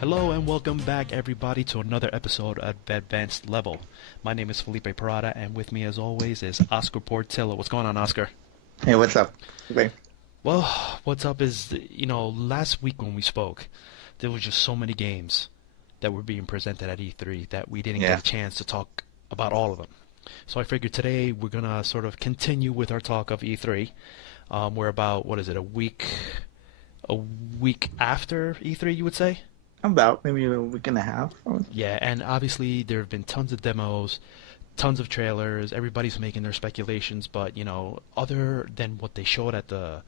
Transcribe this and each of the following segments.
Hello and welcome back everybody to another episode of Advanced Level. My name is Felipe Parada and with me as always is Oscar Portillo. What's going on, Oscar? Hey, what's up? Okay. Well, what's up is, last week when we spoke, there was just so many games that were being presented at E3 that we didn't get Yeah. a chance to talk about all of them. So I figured today we're going to sort of continue with our talk of E3. We're about, what is it, a week after E3, you would say? About maybe a week and a half. Yeah, and obviously there have been tons of demos, tons of trailers. Everybody's making their speculations, but other than what they showed at the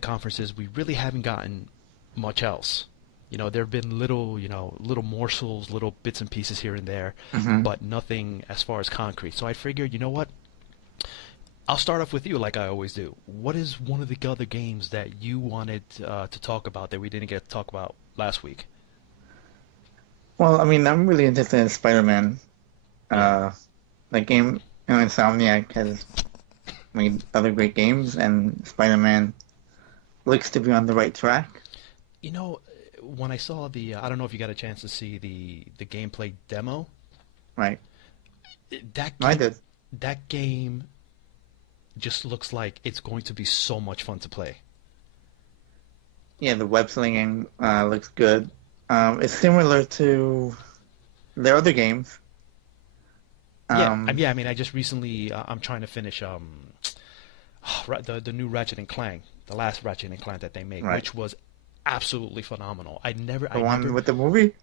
conferences, we really haven't gotten much else. There have been little morsels, little bits and pieces here and there, hmm but nothing as far as concrete. So I figured, you know what? I'll start off with you like I always do. What is one of the other games that you wanted to talk about that we didn't get to talk about last week? Well, I mean, I'm really interested in Spider-Man. Yeah. Uh, that game, Insomniac has made other great games, and Spider-Man looks to be on the right track. You know, when I saw I don't know if you got a chance to see the gameplay demo. Right. That I game, did. that game just looks like it's going to be so much fun to play. Yeah, the web slinging looks good. It's similar to their other games. Yeah, Um, yeah. I mean, I just recently I'm trying to finish the new Ratchet and Clank, the last Ratchet and Clank that they made, right. which was absolutely phenomenal. The I one never, with the movie?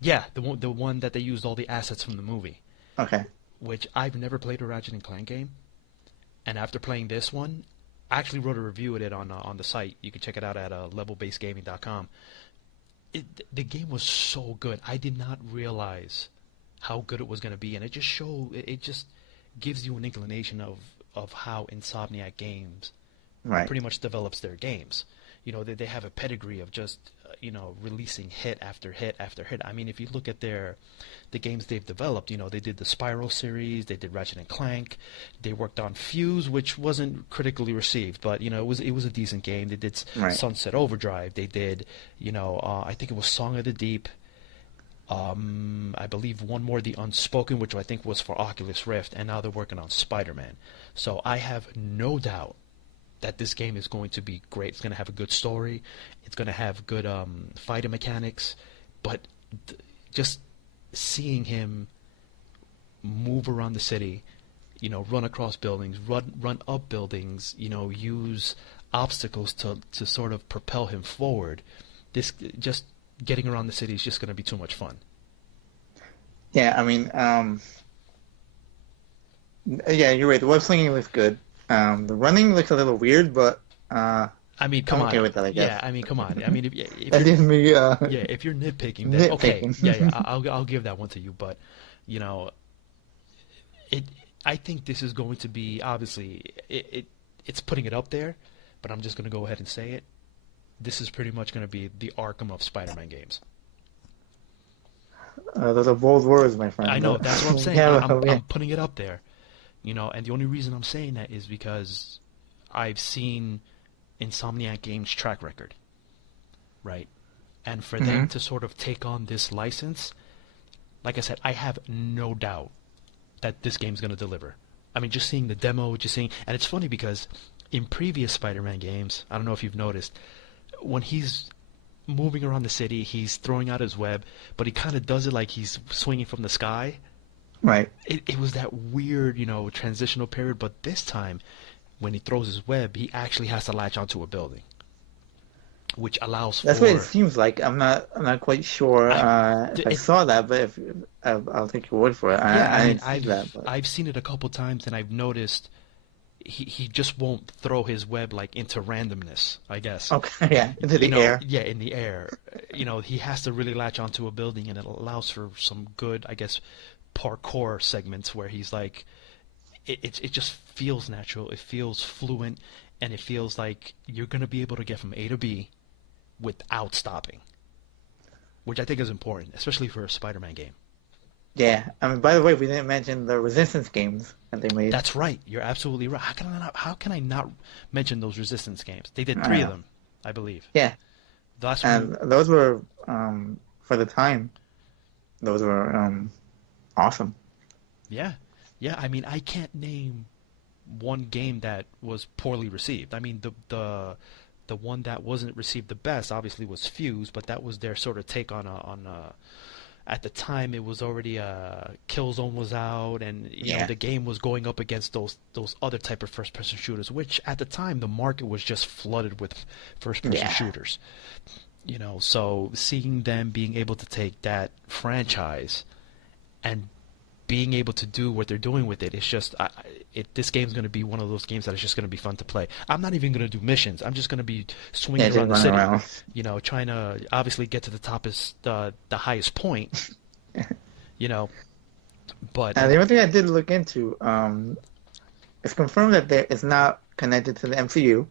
yeah, the one that they used all the assets from the movie, Okay. which I've never played a Ratchet and Clank game. And after playing this one, I actually wrote a review of it on the site. You can check it out at levelbasedgaming.com. The game was so good. I did not realize how good it was going to be, and it just gives you an inclination of how Insomniac Games Right. pretty much develops their games. They have a pedigree of just releasing hit after hit after hit. I mean, if you look at the games they've developed, they did the Spiral series, they did Ratchet and Clank, they worked on Fuse, which wasn't critically received, but it was a decent game. They did Right. Sunset Overdrive, they did I think it was Song of the Deep. I believe one more, The Unspoken, which I think was for Oculus Rift, and now they're working on Spider-Man. So I have no doubt that this game is going to be great. It's going to have a good story. It's going to have good fighting mechanics. But just seeing him move around the city, run across buildings, run up buildings, use obstacles to sort of propel him forward. This just getting around the city is just going to be too much fun. Yeah, I mean, yeah, you're right. The web slinging looks good. The running looks a little weird, but I mean, come I'm on. okay with that, I guess. Yeah, I mean, come on. I mean, if That you're is me yeah, if you're nitpicking, then okay, nitpicking. yeah, I'll give that one to you. But you know, it. I think this is going to be obviously it's putting it up there, but I'm just going to go ahead and say it. This is pretty much going to be the Arkham of Spider-Man games. Those are bold words, my I friend. know But that's what I'm saying. yeah, I'm putting it up there, and the only reason I'm saying that is because I've seen Insomniac Games' track record, right? And for them hmm to sort of take on this license, like I said, I have no doubt that this game's going to deliver. I mean, just seeing the demo, and it's funny because in previous Spider-Man games, I don't know if you've noticed, when he's moving around the city, he's throwing out his web, but he kind of does it like he's swinging from the sky. Right. It was that weird, transitional period, but this time, when he throws his web, he actually has to latch onto a building, which allows That's what it for seems like. I'm not quite sure I, if I it, saw that, but if I'll take your word for it. yeah, I I mean, didn't see that, but I've seen it a couple times, and I've noticed he just won't throw his web like into randomness, I guess. okay, yeah, into the air. Yeah, in the air. He has to really latch onto a building, and it allows for some good, I guess, parkour segments where he's like, it just feels natural, it feels fluent, and it feels like you're gonna be able to get from A to B without stopping, which I think is important, especially for a Spider-Man game. Yeah. I mean, by the way, we didn't mention the Resistance games that they made. That's right. You're absolutely right. How can I not mention those Resistance games? They did I three of know. them, I believe. Yeah, The last one, and those were for the time, those were awesome. Yeah, yeah. I mean, I can't name one game that was poorly received. I mean, the one that wasn't received the best obviously was Fuse, but that was their sort of take on a at the time it was already Killzone was out, and Yeah, the game was going up against those other type of first person shooters, which at the time the market was just flooded with first person yeah. shooters. So seeing them being able to take that franchise and being able to do what they're doing with it, it's just this game's going to be one of those games that is just going to be fun to play. I'm not even going to do missions. I'm just going to be Yeah, swinging just around the running city, around. trying to obviously get to the top is the highest point, you know. But And the only thing I did look into, it's confirmed that it's not connected to the MCU,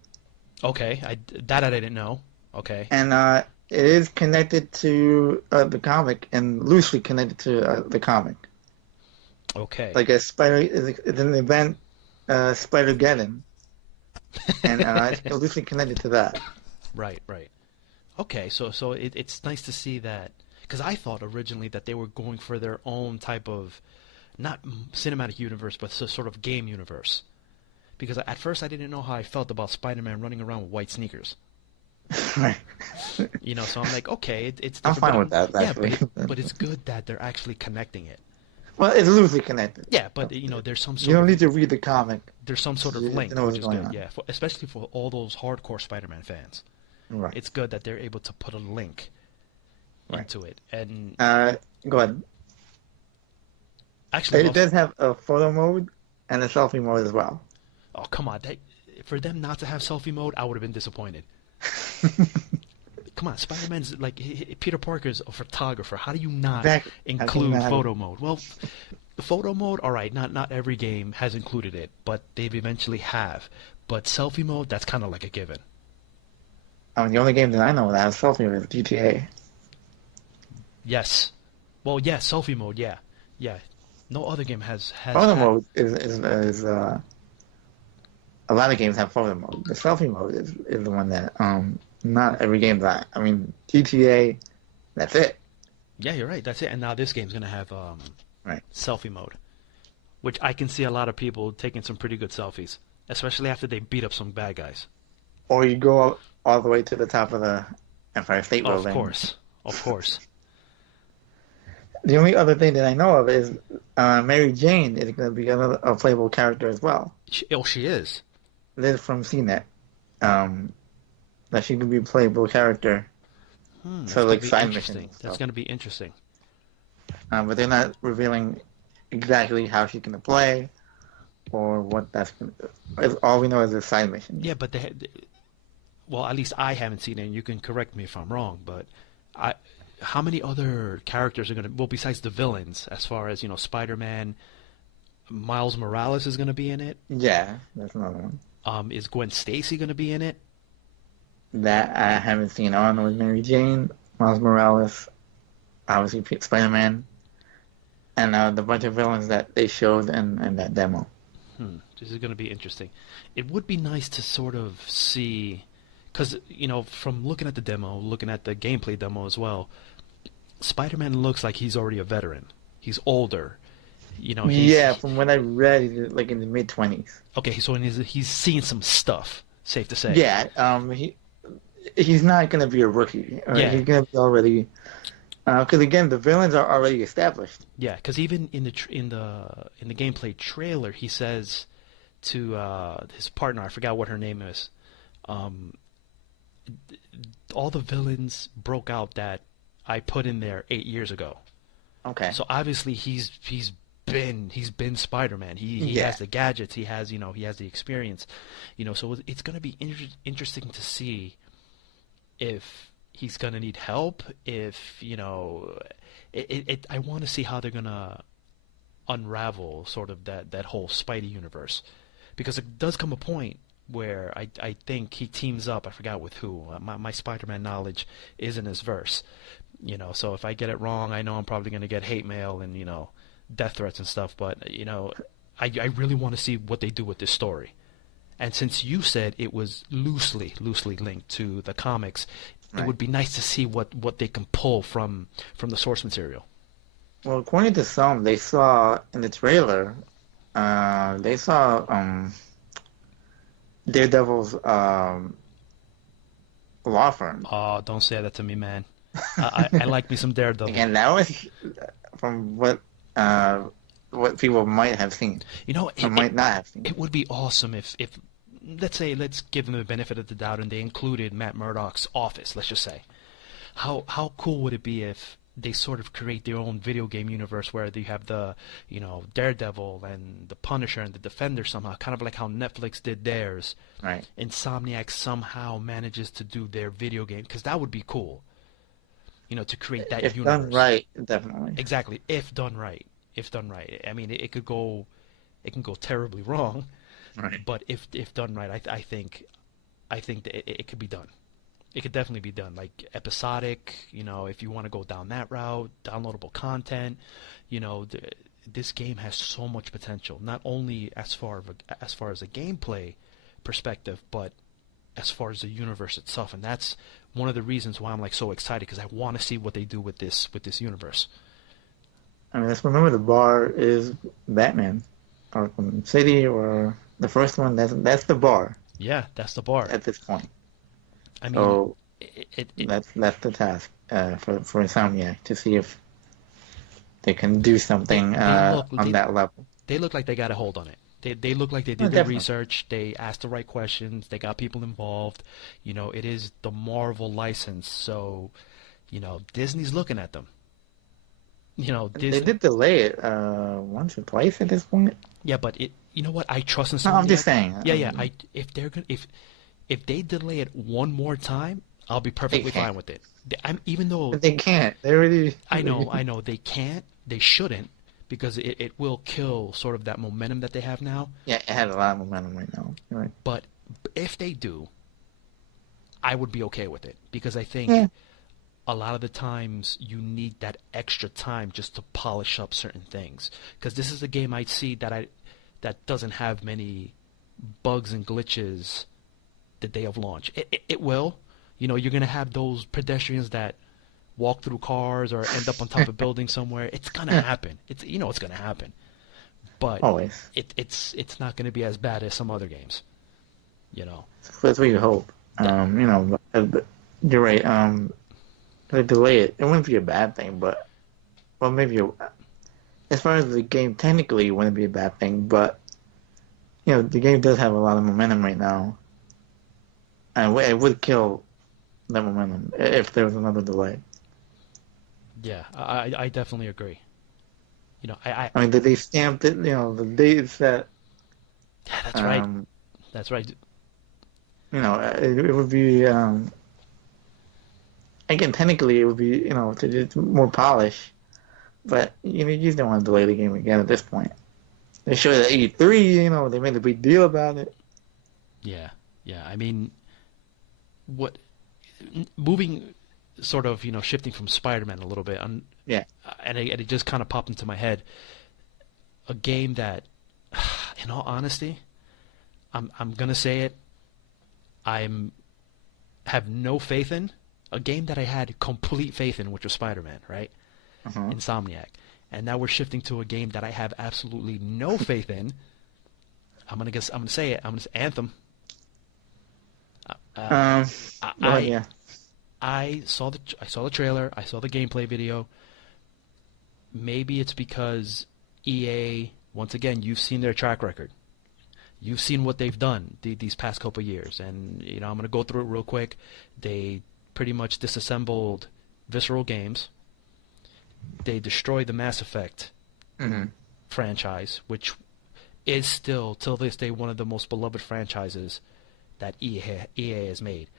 okay, that I didn't know. Okay, and it is connected to the comic and loosely connected to the comic. okay, Like a spider is an event, Spider-Geddon, and it's loosely connected to that. right, right. Okay, so it's nice to see that because I thought originally that they were going for their own type of not cinematic universe, but sort of game universe. Because at first I didn't know how I felt about Spider-Man running around with white sneakers. Right. So I'm like, okay, it's I'm different, fine with that, yeah, actually. but it's good that they're actually connecting it. Well, it's loosely connected. Yeah, but there's You don't need to read the comic there's some sort of to link, know which what's is going good. on. Yeah, especially for all those hardcore Spider-Man fans, Right. it's good that they're able to put a link Right. into it. And Go ahead. actually, It does have a photo mode and a selfie mode as well. oh come on, for them not to have selfie mode, I would have been disappointed. Come on, Spider-Man's like Peter Parker's a photographer. How do you not Exactly. How can you include not have photo mode? Well, the photo mode, all right, not every game has included it, but they've eventually have. But selfie mode, that's kind of like a given. I mean, the only game that I know that has selfie is GTA. Yes. Well, yeah, selfie mode, yeah, yeah. No other game has Photo had. mode is a lot of games have photo mode. The selfie mode is the one that not every game that I mean GTA. That's it. Yeah, you're right. That's it. And now this game's gonna have Right. selfie mode, which I can see a lot of people taking some pretty good selfies, especially after they beat up some bad guys. Or you go all the way to the top of the Empire State Oh, of Building. course, of course. The only other thing that I know of is Mary Jane is going to be a playable character as well. She is. Liz from CNET. That she could be a playable character. That's So gonna like be side interesting. missions. That's So. gonna be interesting. But they're not revealing exactly how she's going to play or what that's going to do. All we know is a side mission. Yeah, but well, at least I haven't seen it, and you can correct me if I'm wrong, but how many other characters are gonna, well, besides the villains, as far as, Spider-Man, Miles Morales is gonna be in it? Yeah, that's another one. Is Gwen Stacy gonna be in it? That I haven't seen. All I know is Mary Jane, Miles Morales, obviously Spider-Man, and the bunch of villains that they showed in that demo. This is gonna be interesting. It would be nice to sort of see, because, from looking at the demo, looking at the gameplay demo as well, Spider-Man looks like he's already a veteran. He's older. Yeah, from what I read, he's like in the mid-20s. Okay, so he's seen some stuff, safe to say. Yeah, he's not gonna be a rookie. Yeah. He's gonna be already. Because again, the villains are already established. Yeah, because even in the gameplay trailer, he says to his partner, I forgot what her name is, all the villains broke out that I put in there 8 years ago. Okay. So obviously he's been Spider-Man. He has the gadgets. He has the experience. So it's gonna be interesting to see if he's gonna need help. If I want to see how they're gonna unravel sort of that whole Spidey universe, because it does come a point where I think he teams up. I forgot with who. My Spider-Man knowledge isn't as verse. So if I get it wrong, I know I'm probably gonna get hate mail and death threats and stuff. But I really want to see what they do with this story. And since you said it was loosely linked to the comics, it Right. would be nice to see what they can pull from the source material. Well, according to some, they saw in the trailer, they saw Daredevil's law firm, Oh, don't say that to me, man. I like me some Daredevil. and that was from what people might have seen You know, or might not have seen. it would be awesome if let's give them the benefit of the doubt and they included Matt Murdock's office, let's just say. How cool would it be if they sort of create their own video game universe where they have the, Daredevil and the Punisher and the Defender somehow, kind of like how Netflix did theirs. Right. Insomniac somehow manages to do their video game, because that would be cool, to create that If done universe. right, definitely. Exactly, if done right. If done right. I mean, it can go terribly wrong, Right. but if done right, I think that it could be done. It could definitely be done, like episodic. If you want to go down that route, downloadable content. This game has so much potential, not only as far as a gameplay perspective, but as far as the universe itself, and that's one of the reasons why I'm like so excited, because I want to see what they do with this universe. I mean, let's remember the bar is Batman, Arkham City, or the first one. That's the bar Yeah, that's the bar. at this point. I mean, So it that's the task for Insomniac to see if they can do something on that level. they look like they got a hold on it. They look like they Oh, did their definitely. research. They asked the right questions. They got people involved. It is the Marvel license, so Disney's looking at them. They Disney. did delay it once or twice at this point. Yeah, but it. You know what? I trust No, I'm just Insomniac. saying. Yeah, yeah. If they're gonna if they delay it one more time, I'll be They perfectly can't. fine with it. Even though But they can't. They already. I know they can't, they shouldn't, because it will kill sort of that momentum that they have now. Yeah, it has a lot of momentum right now. You're right. But if they do, I would be okay with it, because I Yeah. think a lot of the times you need that extra time just to polish up certain things. Because this is a game I'd see that doesn't have many bugs and glitches the day of launch. It will. You're gonna have those pedestrians that walk through cars or end up on top of buildings somewhere. It's gonna happen. It's gonna happen. But Always. it's not gonna be as bad as some other games. You know. That's what you hope. But you're right. They delay it. It wouldn't be a bad thing, but well, maybe as far as the game technically, it wouldn't be a bad thing. But the game does have a lot of momentum right now, and it would kill that momentum if there was another delay. Yeah, I definitely agree. I I mean, they stamped it. The date set. yeah, that's right. That's right. It would be. Again, technically, it would be to do more polish, but you just don't want to delay the game again at this point. They showed it at 83. They made a big deal about it. Yeah, yeah. I mean, what moving sort of shifting from Spider-Man a little bit, Yeah. and it just kind of popped into my head. A game that, in all honesty, I'm gonna say it. I'm have no faith in. A game that I had complete faith in, which was Spider-Man, right? Uh-huh. Insomniac. And now we're shifting to a game that I have absolutely no faith in. I'm gonna say it. I'm gonna say Anthem. Well, I yeah. I saw the trailer. I saw the gameplay video. Maybe it's because EA, once again, you've seen their track record. You've seen what they've done these past couple of years, and I'm gonna go through it real quick. They pretty much disassembled Visceral Games. They destroyed the Mass Effect Mm-hmm. franchise, which is still, till this day, one of the most beloved franchises that EA has made.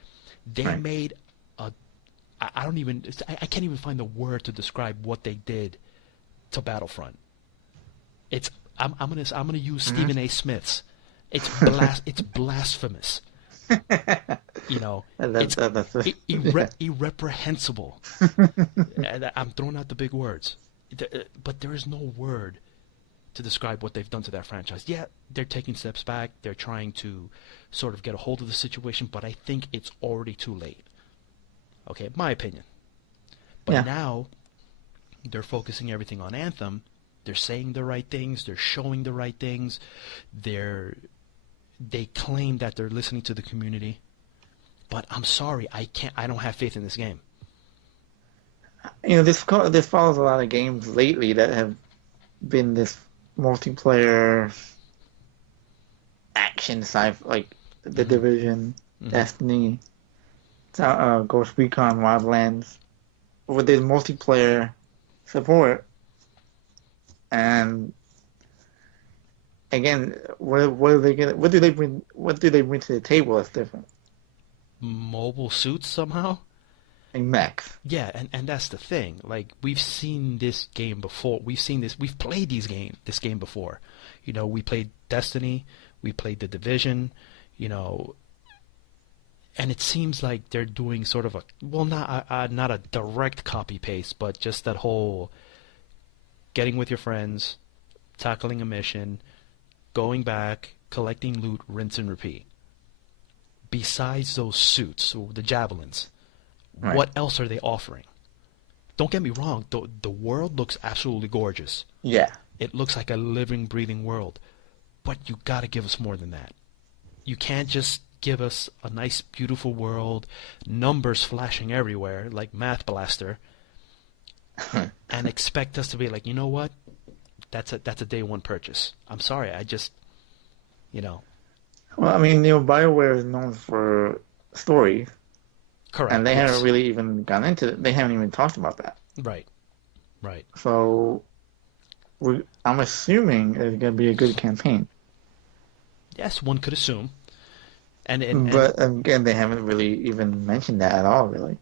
They Right. made I don't even, I can't even find the word to describe what they did to Battlefront. I'm gonna use Stephen A. Smith's. It's blasphemous. It's That's irreprehensible. And I'm throwing out the big words, but there is no word to describe what they've done to that franchise. Yeah, they're taking steps back. They're trying to sort of get a hold of the situation, but I think it's already too late. Okay, my opinion. But Yeah. now they're focusing everything on Anthem. They're saying the right things. They're showing the right things. They claim that they're listening to the community. But I'm sorry, I don't have faith in this game. This follows a lot of games lately that have been this multiplayer action sci like The Hmm. Division, Hmm. Destiny, Ghost Recon Wildlands, with this multiplayer support. And again, what are they gonna what do they bring to the table that's different? Mobile suits somehow? Like mechs. Yeah, and that's the thing. Like we've seen this game before. We've played this game before. We played Destiny, we played The Division, you know, and it seems like they're doing sort of not a direct copy paste, but just that whole getting with your friends, tackling a mission, going back, collecting loot, rinse and repeat. Besides those suits, or the javelins, Right. what else are they offering? Don't get me wrong, the world looks absolutely gorgeous. Yeah. It looks like a living, breathing world. But you gotta give us more than that. You can't just give us a nice, beautiful world, numbers flashing everywhere, like Math Blaster, and expect us to be like, you know what? That's a day one purchase. I'm sorry, I just, you know, Well, I mean, BioWare is known for stories, and correct, they haven't yes. really even gone into it. They haven't even talked about that. Right, right. So I'm assuming it's going to be a good campaign. Yes, one could assume. And But again, they haven't really even mentioned that at all, really.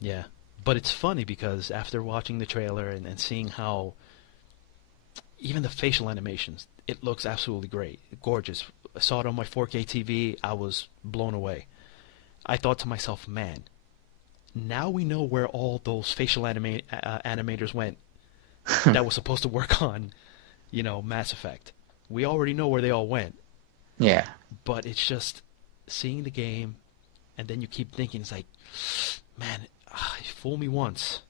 yeah. But it's funny because after watching the trailer and seeing how even the facial animations, it looks absolutely great, gorgeous. I saw it on my 4K TV. I was blown away. I thought to myself, man, now we know where all those facial animators went that was supposed to work on, Mass Effect. We already know where they all went, Yeah. but it's just seeing the game, and then you keep thinking, it's like, man, fool me once,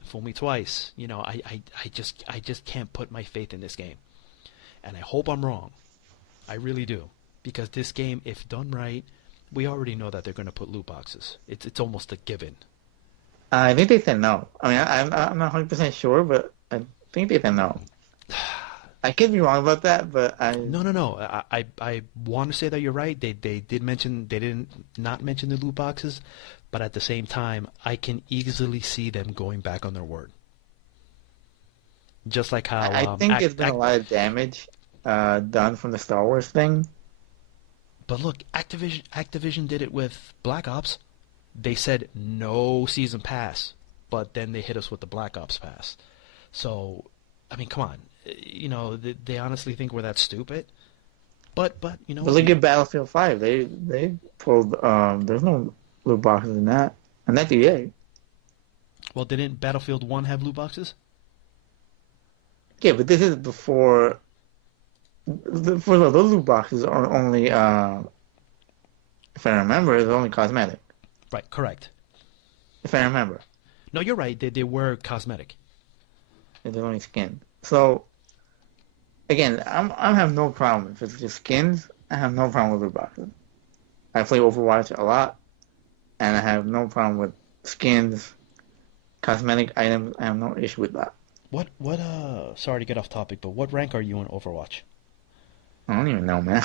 fool me twice. I just can't put my faith in this game, and I hope I'm wrong. I really do, because this game, if done right, we already know that they're going to put loot boxes. It's almost a given. I think they said no. I mean, I'm not 100% sure, but I think they said no. I could be wrong about that, but No, no, no. I want to say that you're right. They didn't not mention the loot boxes, but at the same time, I can easily see them going back on their word. Just like how I think there's been a lot of damage done from the Star Wars thing. but look, Activision did it with Black Ops. They said no season pass, but then they hit us with the Black Ops pass. So, I mean, come on. They honestly think we're that stupid? But you know But what? look at Battlefield 5. They pulled there's no loot boxes in that, and that's EA. Well, didn't Battlefield 1 have loot boxes? Yeah, but this is before. For those loot boxes are only, if I remember, it's only cosmetic. Right, correct. If I remember, No, you're right. They were cosmetic. it's only skin. So again, I have no problem if it's just skins. I have no problem with loot boxes. I play Overwatch a lot, and I have no problem with skins, cosmetic items. I have no issue with that. What sorry to get off topic, but what rank are you in Overwatch? I don't even know, man.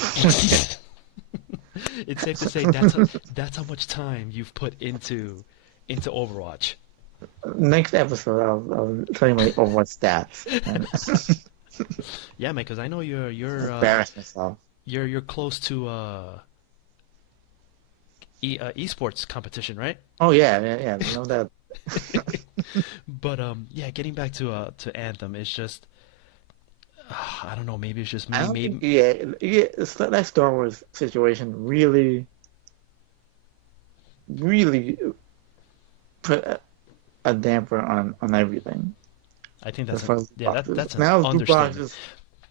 It's safe to say that's how much time you've put into Overwatch. Next episode, I'll tell you my Overwatch stats. And Yeah, man, because I know embarrass myself. you're close to esports competition, right? Oh yeah, yeah, yeah. No doubt. But yeah, getting back to Anthem, it's just I don't know, maybe it's just I me, don't think maybe that Star Wars situation really put a damper on everything. I think As that's far as yeah, that's an now loot understatement. boxes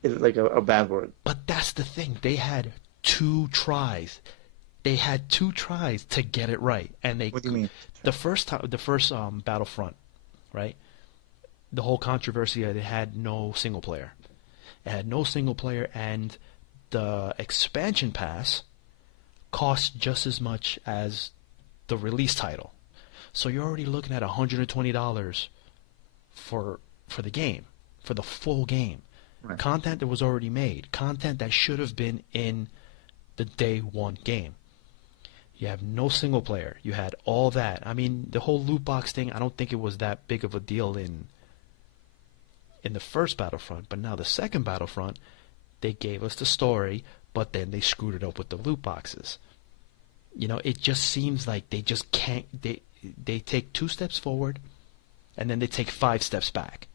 is like a bad word. But that's the thing. They had two tries. they had 2 tries to get it right, and What do you mean? the first Battlefront, right? The whole controversy that it had no single player. It had no single player, and the expansion pass cost just as much as the release title. So you're already looking at $120 for the game, for the full game. Right. Content that was already made, content that should have been in the day one game. You have no single player. You had all that. I mean, the whole loot box thing, I don't think it was that big of a deal in the first Battlefront, but now the second Battlefront, they gave us the story, but then they screwed it up with the loot boxes. You know, it just seems like they just can't. They take 2 steps forward, and then they take 5 steps back.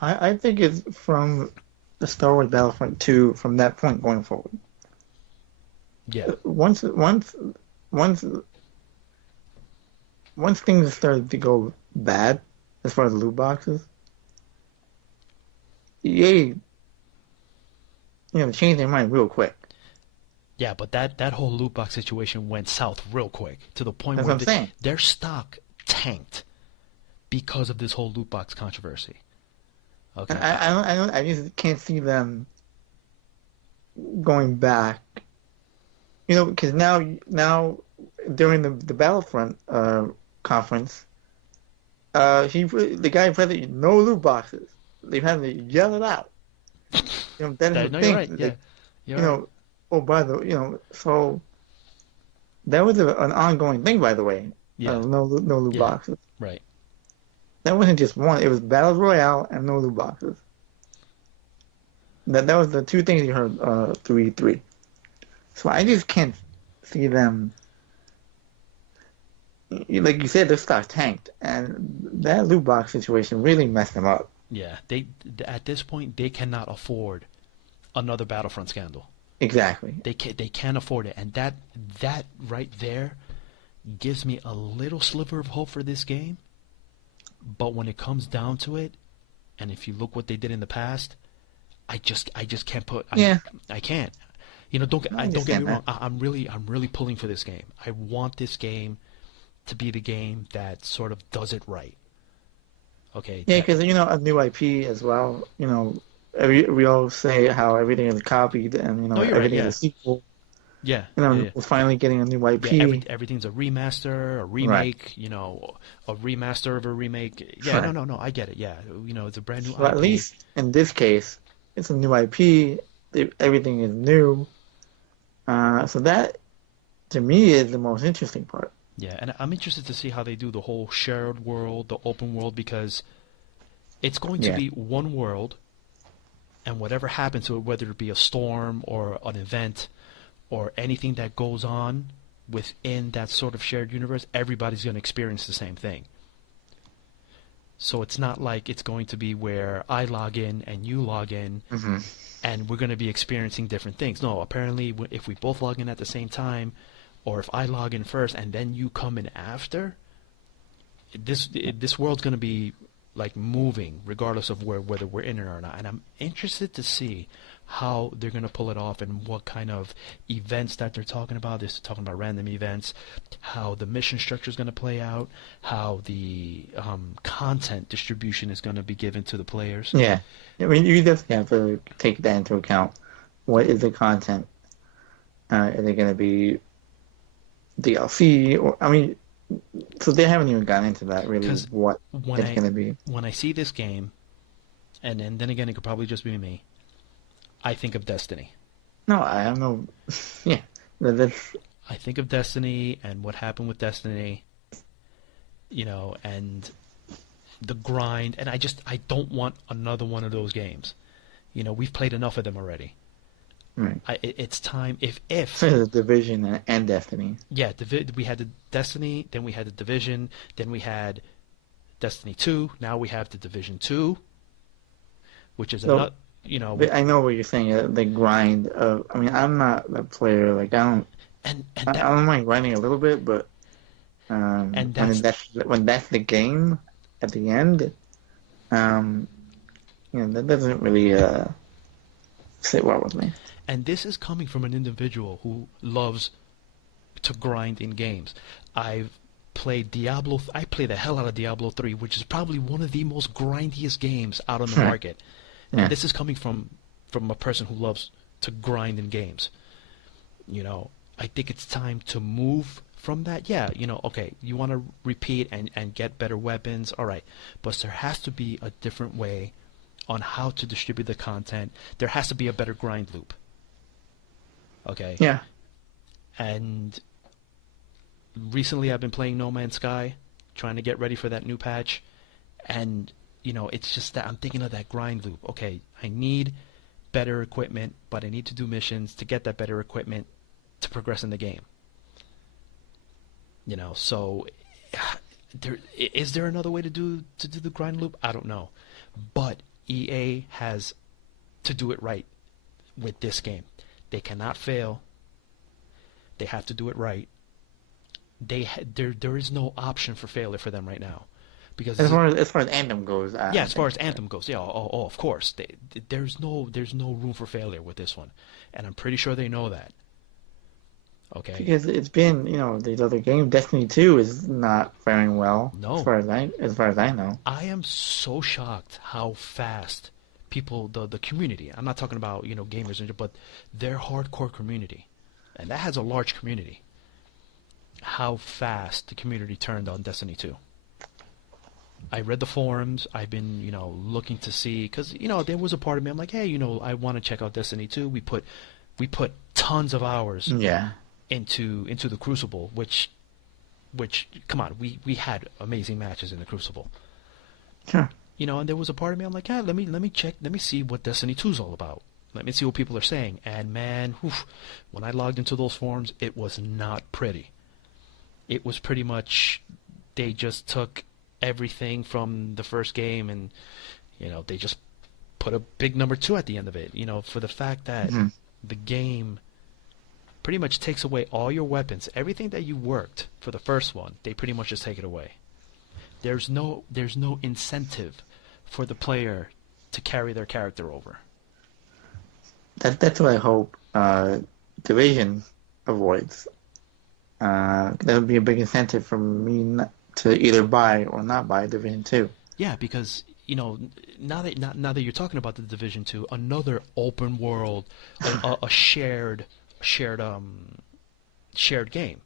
I think it's from the Star Wars Battlefront 2, from that point going forward. Yeah. Once things started to go bad as far as loot boxes, EA, changed their mind real quick. Yeah, but that whole loot box situation went south real quick to the point That's where what I'm saying. their stock tanked because of this whole loot box controversy. Okay. And I just can't see them going back. Because now during the Battlefront conference, the guy president, no loot boxes. They've had to yell it out. That is the No, thing. you're right. Yeah. You're right. Oh, by the so that was an ongoing thing, by the way. Yeah. No loot Yeah. boxes. Right. That wasn't just one. It was Battle Royale and no loot boxes. That was the 2 things you heard through E3. So I just can't see them. Like you said, their stock tanked, and that loot box situation really messed them up. Yeah. They at this point they cannot afford another Battlefront scandal. Exactly. They can't afford it, and that right there gives me a little sliver of hope for this game. But when it comes down to it, and if you look what they did in the past, I just can't put. I can't. Don't get me wrong. I'm really pulling for this game. I want this game to be the game that sort of does it right. Okay. Yeah, because a new IP as well. We all say how everything is copied, and No, you're right, everything yeah. is a sequel. Yeah. We're finally getting a new IP. Yeah, everything's a remaster, a remake. Right. A remaster of a remake. Yeah. Right. No. I get it. Yeah. It's a brand new So IP. at least in this case, it's a new IP. Everything is new. So that, to me, is the most interesting part. Yeah, and I'm interested to see how they do the whole shared world, the open world, because it's going to be one world, and whatever happens to it, whether it be a storm or an event or anything that goes on within that sort of shared universe, everybody's going to experience the same thing. So it's not like it's going to be where I log in and you log in, and we're going to be experiencing different things. No, apparently if we both log in at the same time, or if I log in first and then you come in after, this world's going to be like moving regardless of whether we're in it or not. And I'm interested to see how they're going to pull it off and what kind of events that they're talking about. They're talking about random events, how the mission structure is going to play out, how the content distribution is going to be given to the players. Yeah. I mean, you definitely have to take that into account. What is the content? Are they going to be DLC? So they haven't even gotten into that, really, what it's going to be. When I see this game, and then again, it could probably just be me, I think of Destiny. No, I don't know. Yeah. I think of Destiny and what happened with Destiny, and the grind, and I don't want another one of those games. We've played enough of them already. Right. It's time, if so the Division and Destiny. Yeah, we had the Destiny, then we had the Division, then we had Destiny 2, now we have the Division 2, which is another, I know what you're saying, the grind of, I'm not a player, like, I don't mind grinding a little bit, but when that's the game at the end, that doesn't really sit well with me. And this is coming from an individual who loves to grind in games. I've played Diablo. I play the hell out of Diablo 3, which is probably one of the most grindiest games out on the market. And Yeah. this is coming from a person who loves to grind in games. I think it's time to move from that. Yeah, okay, you want to repeat and get better weapons, all right. But there has to be a different way on how to distribute the content. There has to be a better grind loop. Okay? Yeah. And recently I've been playing No Man's Sky, trying to get ready for that new patch. And, it's just that I'm thinking of that grind loop. Okay, I need better equipment, but I need to do missions to get that better equipment to progress in the game. So is there another way to do the grind loop? I don't know. But EA has to do it right with this game. They cannot fail. They have to do it right. There is no option for failure for them right now, because As far as Anthem goes, as far as Anthem goes, yeah, of course, there's no room for failure with this one, and I'm pretty sure they know that. Okay. Because it's been, these other games. Destiny 2 is not faring well. No. As far as I know. I am so shocked how fast people, the community. I'm not talking about gamers, but their hardcore community, and that has a large community. How fast the community turned on Destiny 2. I read the forums. I've been, looking to see, because there was a part of me. I'm like, hey, I want to check out Destiny 2. We put tons of hours. Yeah. Into the Crucible, which come on, we had amazing matches in the Crucible. Sure. And there was a part of me, I'm like, yeah, let me check, let me see what Destiny 2 is all about. Let me see what people are saying. And man, when I logged into those forums, it was not pretty. It was pretty much, they just took everything from the first game and they just put a big number 2 at the end of it. For the fact that the game pretty much takes away all your weapons, everything that you worked for the first one, they pretty much just take it away. There's no incentive for the player to carry their character over. That's what I hope Division avoids. That would be a big incentive for me to either buy or not buy Division 2. Yeah, because now that you're talking about the Division 2, another open world, a shared game.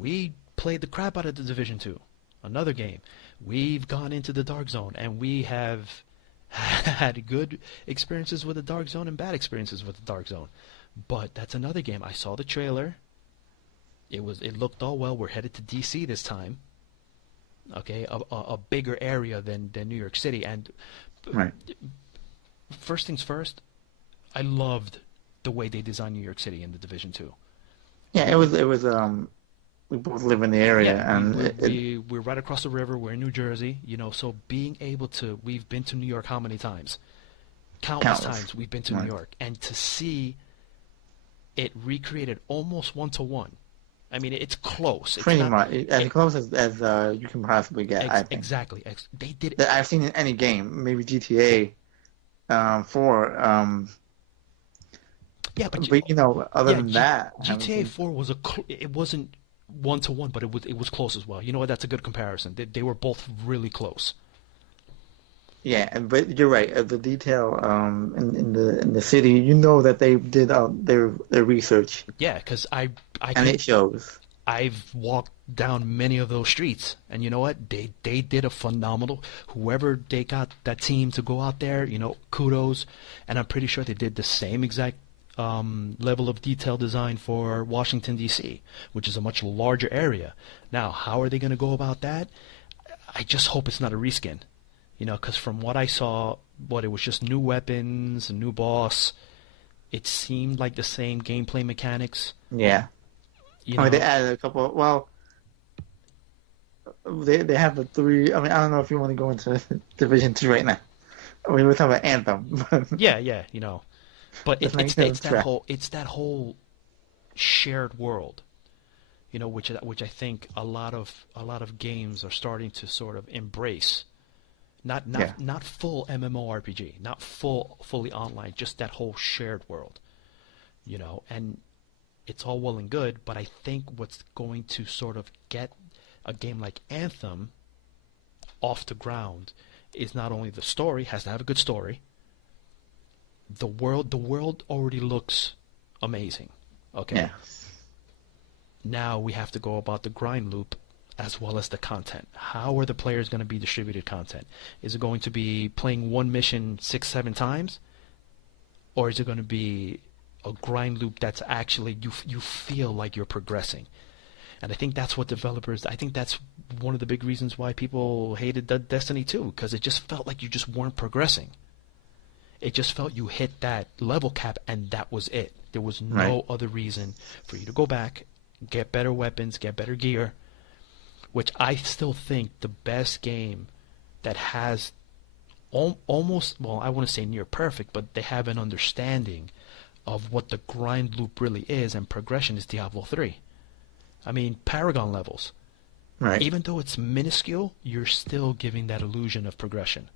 We played the crap out of the Division 2. Another game. We've gone into the Dark Zone, and we have had good experiences with the Dark Zone and bad experiences with the Dark Zone. But that's another game. I saw the trailer. It looked all well. We're headed to DC this time. Okay, a bigger area than New York City. And right. First things first, I loved the way they designed New York City in the Division 2. Yeah, it was we both live in the area, Yeah, and we're right across the river. We're in New Jersey, so being able to, we've been to New York how many times? Countless times we've been to New York, and to see it recreated almost 1-to-1. I mean, it's close. It's pretty much as close as you can possibly get. I think. Exactly. They did it. That I've seen in any game, maybe GTA 4. Yeah, but other than that, GTA 4 was it wasn't 1-to-1, but it was close as well. You know what? That's a good comparison. They were both really close. Yeah, but you're right. The detail in the city, that they did their research. Yeah, because it shows. I've walked down many of those streets, and you know what? They did a phenomenal. Whoever they got that team to go out there, kudos. And I'm pretty sure they did the same exact level of detail design for Washington, D.C., which is a much larger area. Now, how are they going to go about that? I just hope it's not a reskin. Because from what I saw, it was just new weapons, a new boss. It seemed like the same gameplay mechanics. Yeah. They added a couple. Well, they have the 3. I mean, I don't know if you want to go into Division 2 right now. I mean, we're talking about Anthem. Yeah. But it's that whole shared world. Which I think a lot of games are starting to sort of embrace. Not full MMORPG, not fully online, just that whole shared world, and it's all well and good, but I think what's going to sort of get a game like Anthem off the ground is not only the story, has to have a good story. The world already looks amazing. Okay. Yeah. Now we have to go about the grind loop as well as the content. How are the players going to be distributed content? Is it going to be playing one mission 6, 7 times? Or is it going to be a grind loop that's actually you feel like you're progressing? And I think that's what developers, I think that's one of the big reasons why people hated Destiny 2, because it just felt like you just weren't progressing. It just felt you hit that level cap and that was it. There was no Right. other reason for you to go back, get better weapons, get better gear, which I still think the best game that has almost, well, I wouldn't say near perfect, but they have an understanding of what the grind loop really is and progression is Diablo 3. I mean, Paragon levels. Right. Even though it's minuscule, you're still giving that illusion of progression.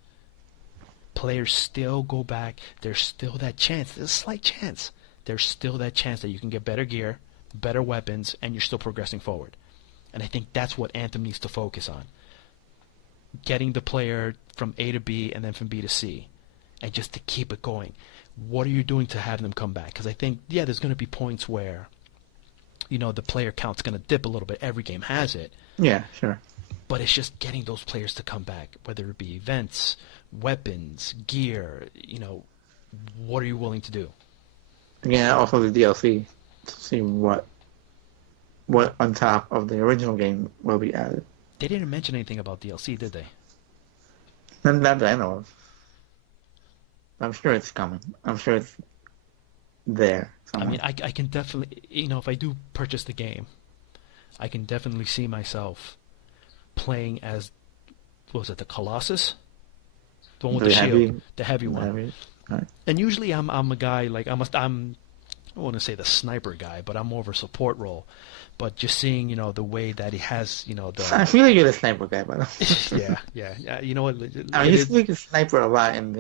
Players still go back. There's still that chance. There's a slight chance. There's still that chance that you can get better gear, better weapons, and you're still progressing forward. And I think that's what Anthem needs to focus on. Getting the player from A to B and then from B to C. And just to keep it going. What are you doing to have them come back? Because I think, yeah, there's going to be points where, the player count's going to dip a little bit. Every game has it. Yeah, sure. But it's just getting those players to come back, whether it be events, weapons, gear, what are you willing to do? Yeah, also the DLC to see what on top of the original game will be added. They didn't mention anything about DLC, did they? Not that I know of. I'm sure it's coming. I'm sure it's there I somewhere. mean, I can definitely, if I do purchase the game, I can definitely see myself playing as, what was it, the Colossus? The one with the shield, the heavy one. Heavy. Right. And usually I'm a guy, like, I don't want to say the sniper guy, but I'm more of a support role. But just seeing, the way that he has, I feel like you're the sniper guy, by the way. yeah. You know what? I used to be a sniper a lot in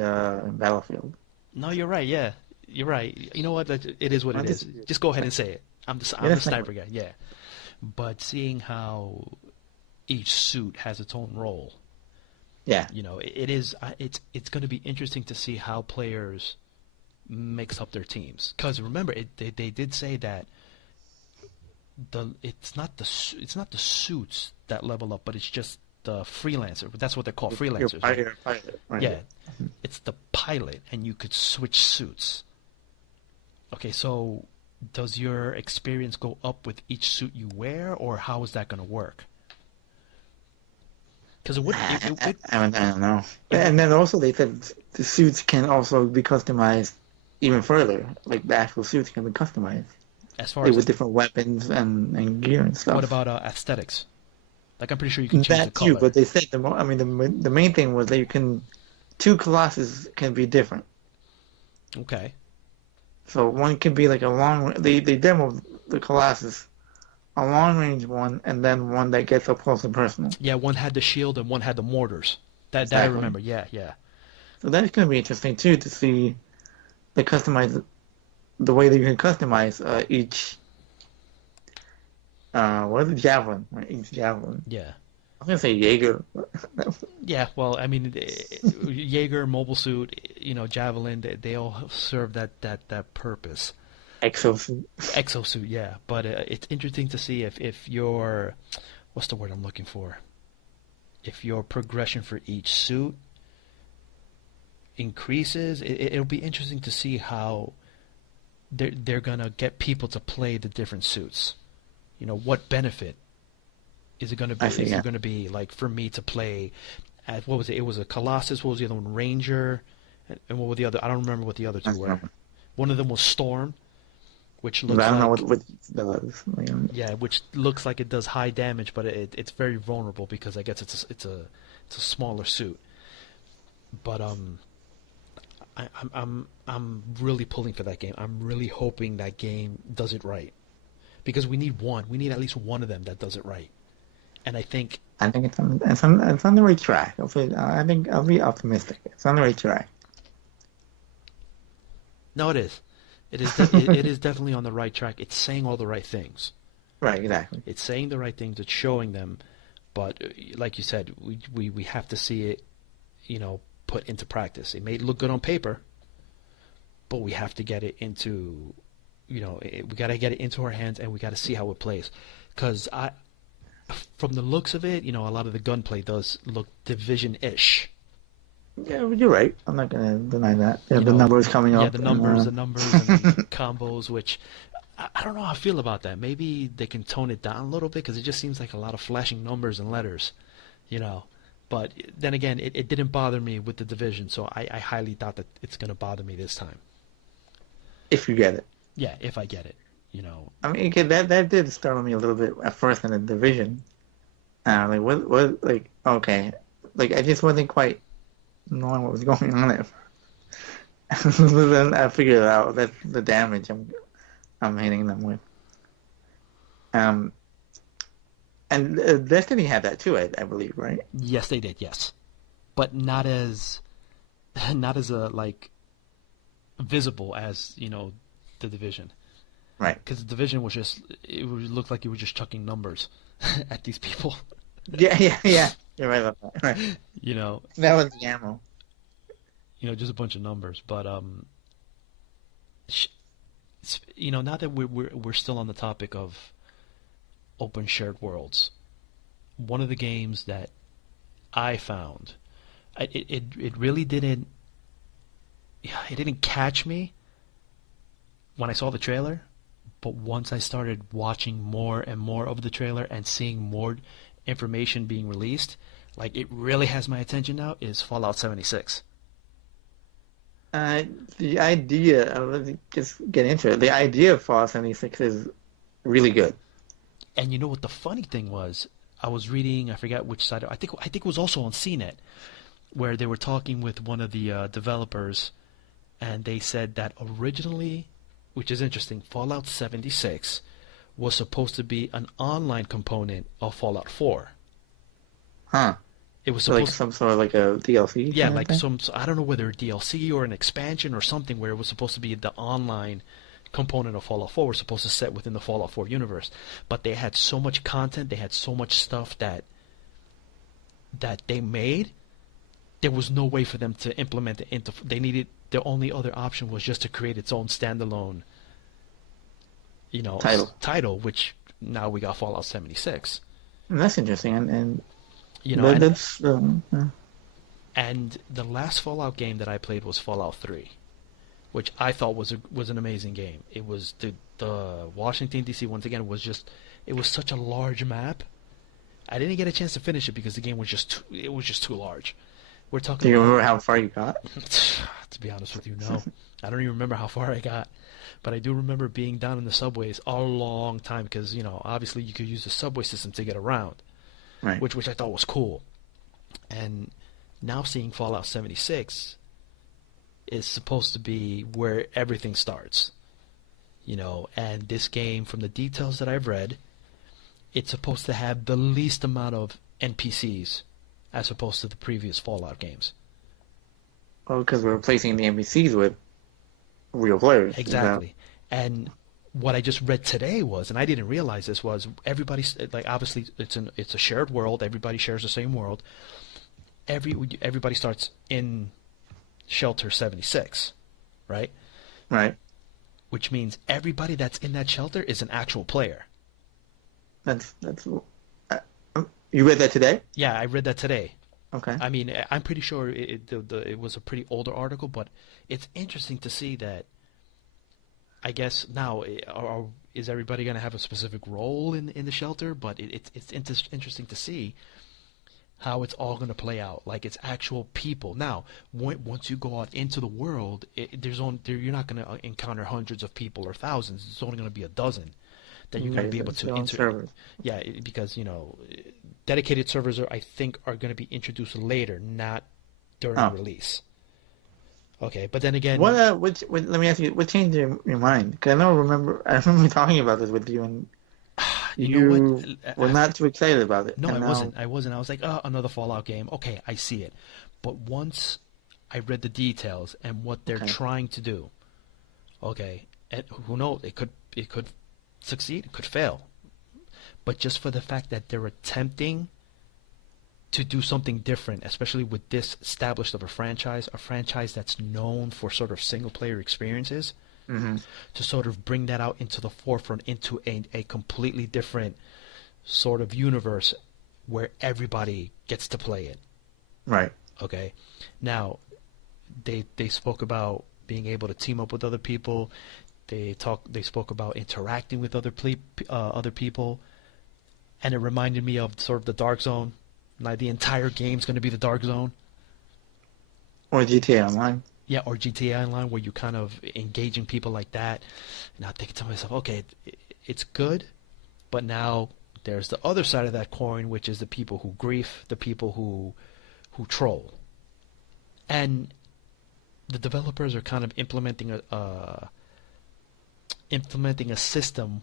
Battlefield. No, you're right. Yeah, you're right. You know what? It is what it is. Just go ahead and say it. I'm the sniper guy. Yeah. But seeing how each suit has its own role, Yeah. it's going to be interesting to see how players mix up their teams. Because remember, they did say that it's not the suits that level up, but it's just the freelancer. That's what they're called, freelancers. You're pilot, right? Yeah, it's the pilot, and you could switch suits. Okay, so does your experience go up with each suit you wear, or how is that going to work? Because it would. I don't know. And then also they said the suits can also be customized even further. Like the actual suits can be customized. As far Like as with different weapons and gear and stuff. what about aesthetics? Like I'm pretty sure you can change the That color. too, but they said the main thing was that you can two Colossus can be different. Okay. So one can be like a long. They demoed the Colossus, a long range one, and then one that gets up close and personal. Yeah, one had the shield and one had the mortars. That I Exactly. remember. Yeah. So that's going to be interesting too to see the way that you can customize each. What is it? Javelin, right? Each javelin. Yeah. I'm gonna say Jaeger. Yeah, well, I mean, Jaeger, mobile suit, javelin, they all serve that purpose. Exosuit. Exosuit, yeah, but it's interesting to see if your, what's the word I'm looking for? If your progression for each suit increases, it'll be interesting to see how they're gonna get people to play the different suits. What benefit is it gonna be? I see, Is yeah. it gonna be like for me to play at, what was it? It was a Colossus. What was the other one? Ranger, and what were the other? I don't remember what the other two were. One of them was Storm, which But looks I don't know like, what it does. Like, yeah, which looks like it does high damage, but it's very vulnerable because I guess it's a smaller suit. But I'm really pulling for that game. I'm really hoping that game does it right, because we need one. We need at least one of them that does it right. And I think it's on the right track. I think I'll be optimistic. It's on the right track. no, it is. it is definitely on the right track. It's saying all the right things. Right, exactly. It's saying the right things. It's showing them, but like you said, we have to see it, put into practice. It may look good on paper, but we have to get it into, we got to get it into our hands, and we got to see how it plays. Because from the looks of it, a lot of the gunplay does look Division-ish. Yeah, you're right. I'm not gonna deny that. Yeah, You the know, numbers coming yeah, up. the And, numbers, and the combos, which I don't know how I feel about that. Maybe they can tone it down a little bit because it just seems like a lot of flashing numbers and letters, you know. But then again, it didn't bother me with the Division, so I highly doubt that it's gonna bother me this time. if you get it. Yeah, if I get it. I mean, okay, that did startle me a little bit at first in the division. Like like okay, like I just wasn't quite knowing what was going on there. Then I figured it out. That's the damage I'm hitting them with. Um, and Destiny had that too, I believe, right? Yes, they did. Yes, but not as not as like visible as the Division. Right. Because the Division was looked like you were just chucking numbers at these people. Yeah. You're right about that. Right. You know, That was the ammo. just a bunch of numbers. But now that we're still on the topic of open shared worlds, one of the games that I found, it really didn't catch me when I saw the trailer, but once I started watching more and more of the trailer and seeing more information being released, like it really has my attention now, is Fallout 76. The idea, let's just get into it. The idea of Fallout 76 is really good. And you know what the funny thing was? I was reading, I forgot which site, I think it was also on CNET, where they were talking with one of the developers, and they said that originally, which is interesting, Fallout 76 was supposed to be an online component of Fallout 4. Huh. It was So like supposed some sort of like a DLC Yeah, kind of like thing? I don't know whether a DLC or an expansion or something where it was supposed to be the online component of Fallout 4 was supposed to set within the Fallout 4 universe. But they had so much content, they had so much stuff that they made, there was no way for them to implement it into. They needed the only other option was just to create its own standalone, title, which now we got Fallout 76. And that's interesting. And You know, and, that's and the last Fallout game that I played was Fallout 3, which I thought was an amazing game. It was the Washington D.C. once again it was such a large map. I didn't get a chance to finish it because the game was just too large. We're Do talking you about, remember how far you got? to be honest with you, no. I don't even remember how far I got, but I do remember being down in the subways a long time because obviously you could use the subway system to get around, Right. which I thought was cool. And now seeing Fallout 76 is supposed to be where everything starts. And this game, from the details that I've read, it's supposed to have the least amount of NPCs as opposed to the previous Fallout games. Well, because we're replacing the NPCs with real players. Exactly. And what I just read today was, and I didn't realize this, was everybody's like, obviously it's a shared world. Everybody shares the same world. Everybody starts in Shelter 76, right? Right. Which means everybody that's in that shelter is an actual player. That's you read that today? Yeah, I read that today. Okay. I mean, I'm pretty sure it was a pretty older article, but it's interesting to see that. I guess now, is everybody going to have a specific role in the shelter? But it's interesting to see how it's all going to play out. Like, it's actual people. Now, once you go out into the world, you're not going to encounter hundreds of people or thousands. It's only going to be a dozen that you're going to be able to enter. Yeah, because dedicated servers I think are going to be introduced later, not during release. Okay, but then again, let me ask you, what changed your mind? Because I remember talking about this with you, and you know what? were not too excited about it. No, and I wasn't. I was like, oh, another Fallout game. Okay, I see it. But once I read the details and what they're trying to do, okay, And who knows? It could succeed. It could fail. But just for the fact that they're attempting to do something different, especially with this established of a franchise that's known for sort of single player experiences, Hmm. to sort of bring that out into the forefront, into a completely different sort of universe where everybody gets to play it. Right. Okay, now they spoke about being able to team up with other people. They spoke about interacting with other people, and it reminded me of sort of the Dark Zone. Like the entire game's going to be the Dark Zone. Or GTA Online. Yeah, or GTA Online, where you kind of engaging people like that. And I'm thinking to myself, okay, it's good, but now there's the other side of that coin, which is the people who grief, the people who troll, and the developers are kind of implementing a system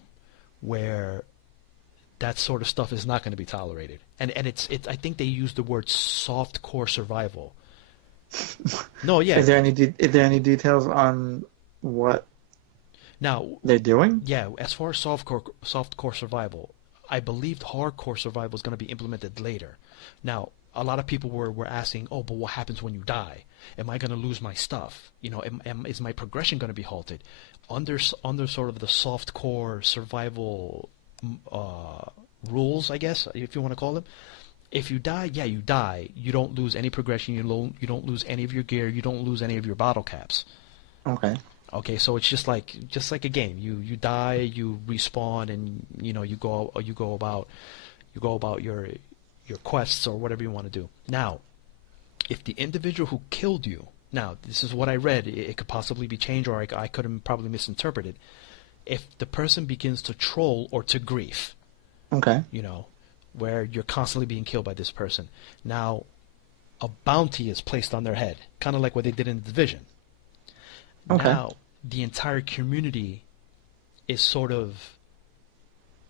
where that sort of stuff is not going to be tolerated. And it's I think they use the word soft core survival. No, yeah. Is there any details on what Now, they're doing? yeah, as far as soft core survival, I believe hardcore survival is going to be implemented later. Now, a lot of people were asking, oh, but what happens when you die? Am I going to lose my stuff? Is my progression going to be halted? Under sort of the soft core survival rules, I guess, if you want to call them. If you die, yeah, you die. You don't lose any progression. You don't lose any of your gear. You don't lose any of your bottle caps. Okay. Okay, so it's just like a game. You die, you respawn, and you go about your quests or whatever you want to do. Now, if the individual who killed you, now this is what I read. It could possibly be changed, or I could have probably misinterpreted. If the person begins to troll or to grief, Okay. where you're constantly being killed by this person, now a bounty is placed on their head, kind of like what they did in the Division. Okay. Now, the entire community is sort of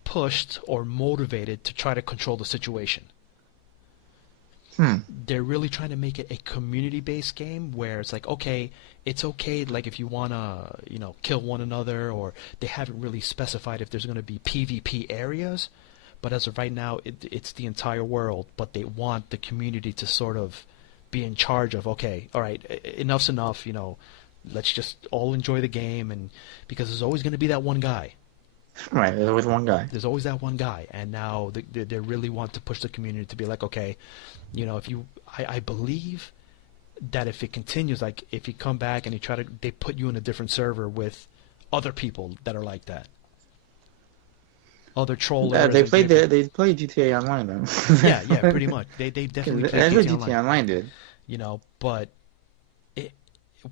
pushed or motivated to try to control the situation. They're really trying to make it a community-based game where it's like, okay, it's okay, like if you want to, kill one another, or they haven't really specified if there's going to be PvP areas, but as of right now, it's the entire world, but they want the community to sort of be in charge of, okay, all right, enough's enough, let's just all enjoy the game, and because there's always going to be that one guy. Right. There's always one guy. There's always that one guy, and now they really want to push the community to be like, okay, I believe that if it continues, like if you come back and they put you in a different server with other people that are like that, other trollers. They played GTA Online though. Yeah, pretty much. They definitely played That's what GTA GTA Online. Online did. But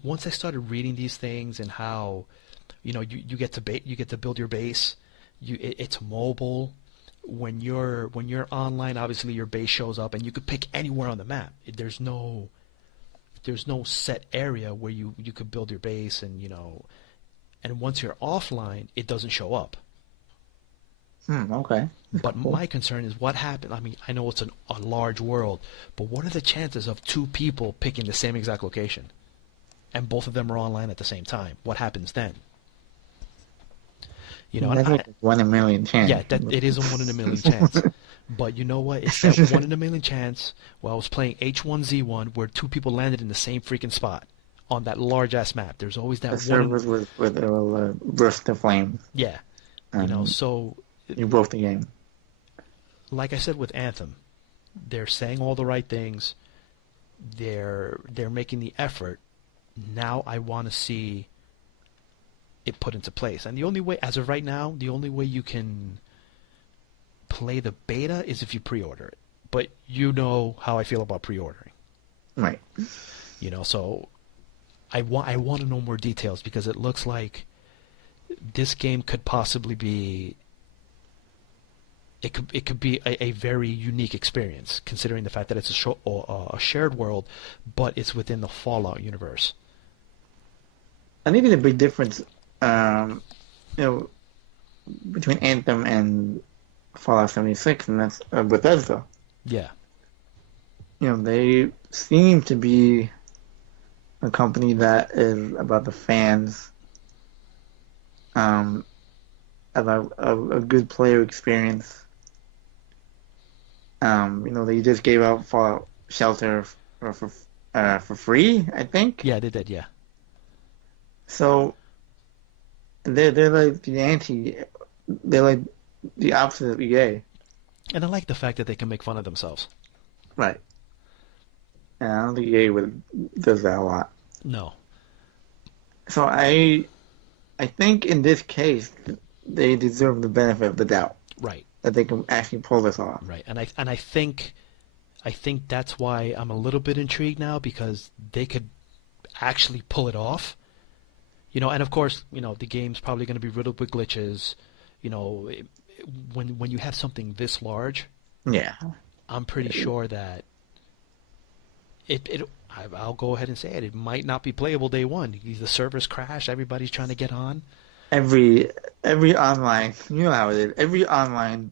once I started reading these things and how you get to build your base, it's mobile. When you're online, obviously your base shows up and you could pick anywhere on the map. There's no set area where you could build your base, and once you're offline, it doesn't show up. Okay. But my concern is what happened. I mean, I know it's a large world, but what are the chances of two people picking the same exact location, and both of them are online at the same time? What happens then? That's like a 1 in a million chance. Yeah, it is a 1 in a million chance. But you know what? It's that 1 in a million chance where I was playing H1Z1 where two people landed in the same freaking spot on that large ass map. There's always that The one. servers will burst to flame. Yeah, so You broke the game. like I said with Anthem, they're saying all the right things. They're making the effort. Now I want to see it put into place. And the only way, as of right now, the only way you can play the beta is if you pre-order it. But you know how I feel about pre-ordering. Right. So I want to know more details because it looks like this game could possibly be it could be a very unique experience, considering the fact that it's a shared world, but it's within the Fallout universe. I think there's a big difference, between Anthem and Fallout 76, and that's Bethesda. Yeah. They seem to be a company that is about the fans um, about a good player experience. They just gave out Fallout Shelter for free, I think. Yeah, they did. Yeah, So they're like they're like the opposite of EA, and I like the fact that they can make fun of themselves. right? And I don't think EA would does that a lot. No, So I think in this case they deserve the benefit of the doubt right, that they can actually pull this off. right, and I think that's why I'm a little bit intrigued now because they could actually pull it off. And of course, the game's probably going to be riddled with glitches. When you have something this large, Yeah. I'm pretty sure that I'll go ahead and say it. It might not be playable day one. The servers crash. Everybody's trying to get on. Every every online, you know how it is. Every online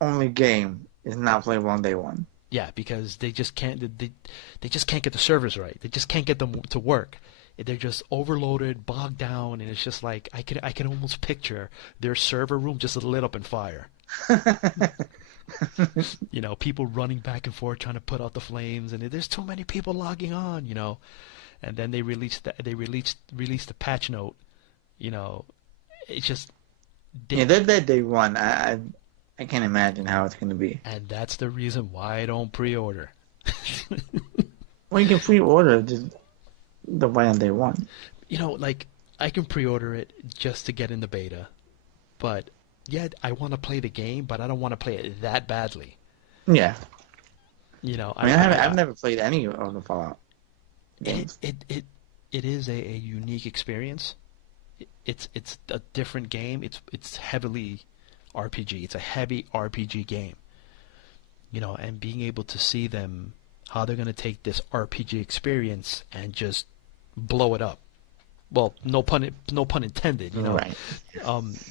only game is not playable on day one. Yeah, because they just can't. They just can't get the servers right. They just can't get them to work. They're just overloaded, bogged down, and it's just like I can almost picture their server room just lit up in fire. People running back and forth trying to put out the flames, and there's too many people logging on. And then they released the patch note. You know, it's just Yeah, they, that day one, I can't imagine how it's going to be. and that's the reason why I don't pre-order. Well, you can pre-order just the way on day one. Like I can pre-order it just to get in the beta, but yeah, I want to play the game, but I don't want to play it that badly. Yeah, I mean, I've I never played any of the Fallout it games. it it, it is a unique experience. It's a different game. It's heavily RPG. It's a heavy RPG game. And being able to see them how they're going to take this RPG experience and just blow it up. Well, no pun intended. Right.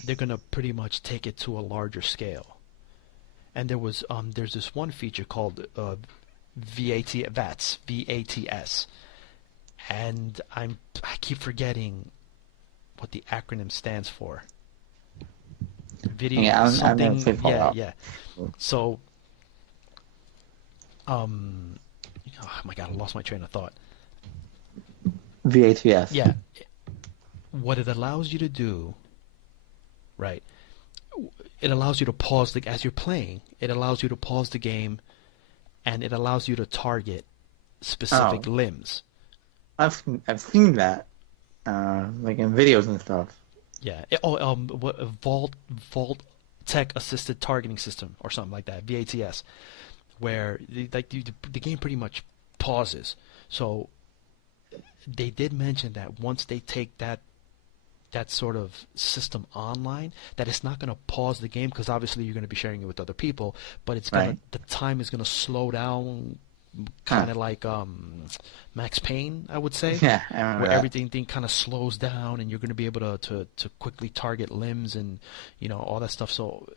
They're going to pretty much take it to a larger scale. And there's this one feature called VATS, and I keep forgetting what the acronym stands for. Video Yeah, I've never something. played Yeah, Fallout. yeah. So, um, oh my God, I lost my train of thought. VATS. Yeah, what it allows you to do, right? It allows you to pause as you're playing. It allows you to pause the game, and it allows you to target specific Oh, limbs. I've seen that, like in videos and stuff. Yeah. What Vault Tech Assisted Targeting System or something like that. VATS, where the game pretty much pauses. So they did mention that once they take that sort of system online, that it's not going to pause the game because obviously you're going to be sharing it with other people, but Right. the time is going to slow down, Huh. kind of like Max Payne, I would say, Yeah, I remember where that. everything kind of slows down and you're going to be able to quickly target limbs and all that stuff. So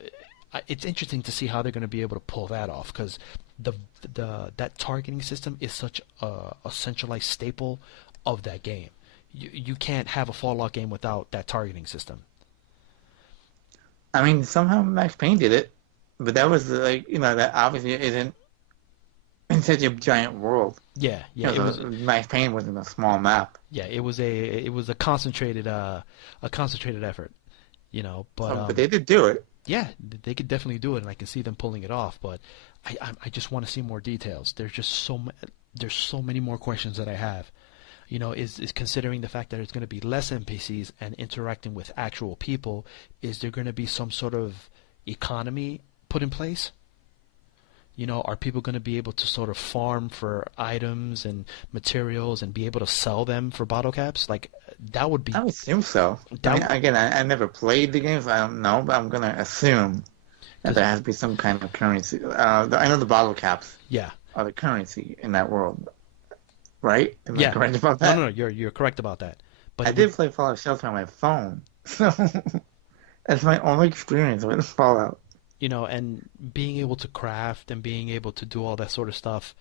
it's interesting to see how they're going to be able to pull that off because the that targeting system is such a centralized staple of that game. You can't have a Fallout game without that targeting system. I mean, somehow Max Payne did it, but that was like, that obviously isn't in such a giant world. Yeah, yeah, it was. Max Payne wasn't a small map. Yeah, it was a concentrated effort, but But they did do it. yeah, they could definitely do it, and I can see them pulling it off. But I just want to see more details. There's so many more questions that I have. Is considering the fact that there's going to be less NPCs and interacting with actual people, is there going to be some sort of economy put in place? Are people going to be able to sort of farm for items and materials and be able to sell them for bottle caps? Like that would I be would assume so. I that mean, again, I never played the game, so I don't know, but I'm gonna assume that because there has to be some kind of currency. I know the bottle caps yeah, are the currency in that world, right? Am I yeah. correct about No, no, that? no. You're correct about that. But I it would, did play Fallout Shelter on my phone, so that's my only experience with Fallout. and being able to craft and being able to do all that sort of stuff,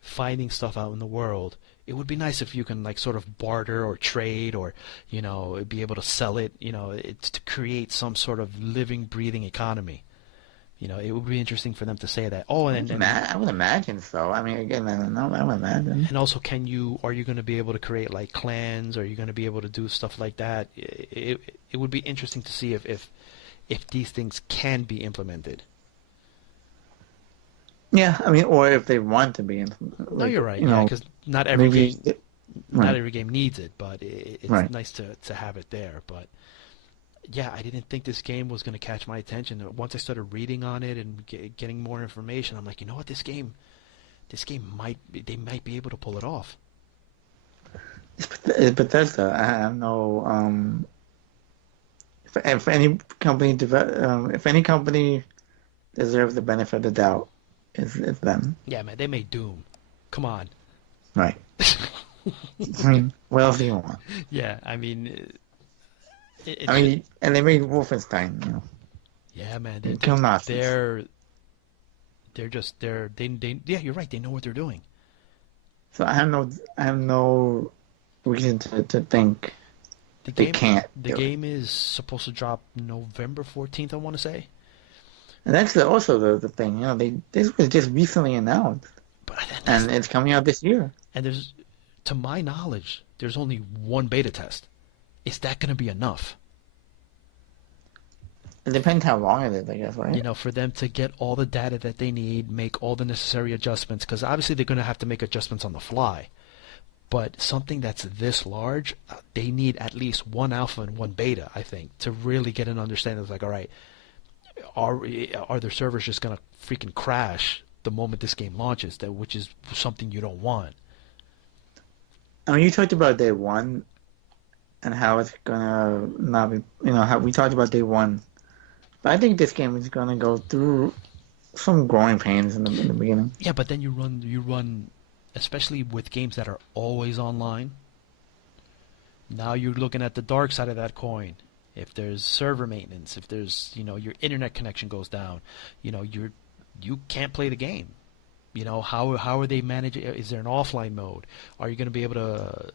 finding stuff out in the world it would be nice if you can like sort of barter or trade or be able to sell it. It's to create some sort of living, breathing economy. It would be interesting for them to say that. Oh, I would imagine so. I mean, again, I don't know. I would imagine. and also, are you going to be able to create like clans? Are you going to be able to do stuff like that? It would be interesting to see if these things can be implemented. Yeah, I mean, or if they want to be, No, like, you're right. Yeah, because maybe, not right, every game needs it, but it's right. nice to have it there. But yeah, I didn't think this game was going to catch my attention. Once I started reading on it and getting more information, I'm like, you know what, this game they might be able to pull it off. It's Bethesda. I have no if any company if any company deserves the benefit of the doubt, it's them. Yeah, man, they made Doom. Come on. Right. I mean, what else do you want? Yeah, I mean, I mean, and they made Wolfenstein. yeah, man, Kill Nazis. yeah, you're right. They know what they're doing. So I have no reason to think The they game, can't the do it. game is supposed to drop November 14th, I want to say. And that's also the thing. This was just recently announced, But and it's coming out this year. and to my knowledge, there's only one beta test. Is that going to be enough? It depends how long it is, I guess, right? For them to get all the data that they need, make all the necessary adjustments, because obviously they're going to have to make adjustments on the fly. But something that's this large, they need at least one alpha and one beta, I think, to really get an understanding. It's like, all right, are their servers just going to freaking crash the moment this game launches? Which is something you don't want. I mean, you talked about day one and how it's gonna not be, how we talked about day one. But I think this game is gonna go through some growing pains in the beginning. Yeah, but then you run, especially with games that are always online. Now you're looking at the dark side of that coin. If there's server maintenance, if there's your internet connection goes down, you can't play the game. How are they managing? Is there an offline mode? Are you going to be able to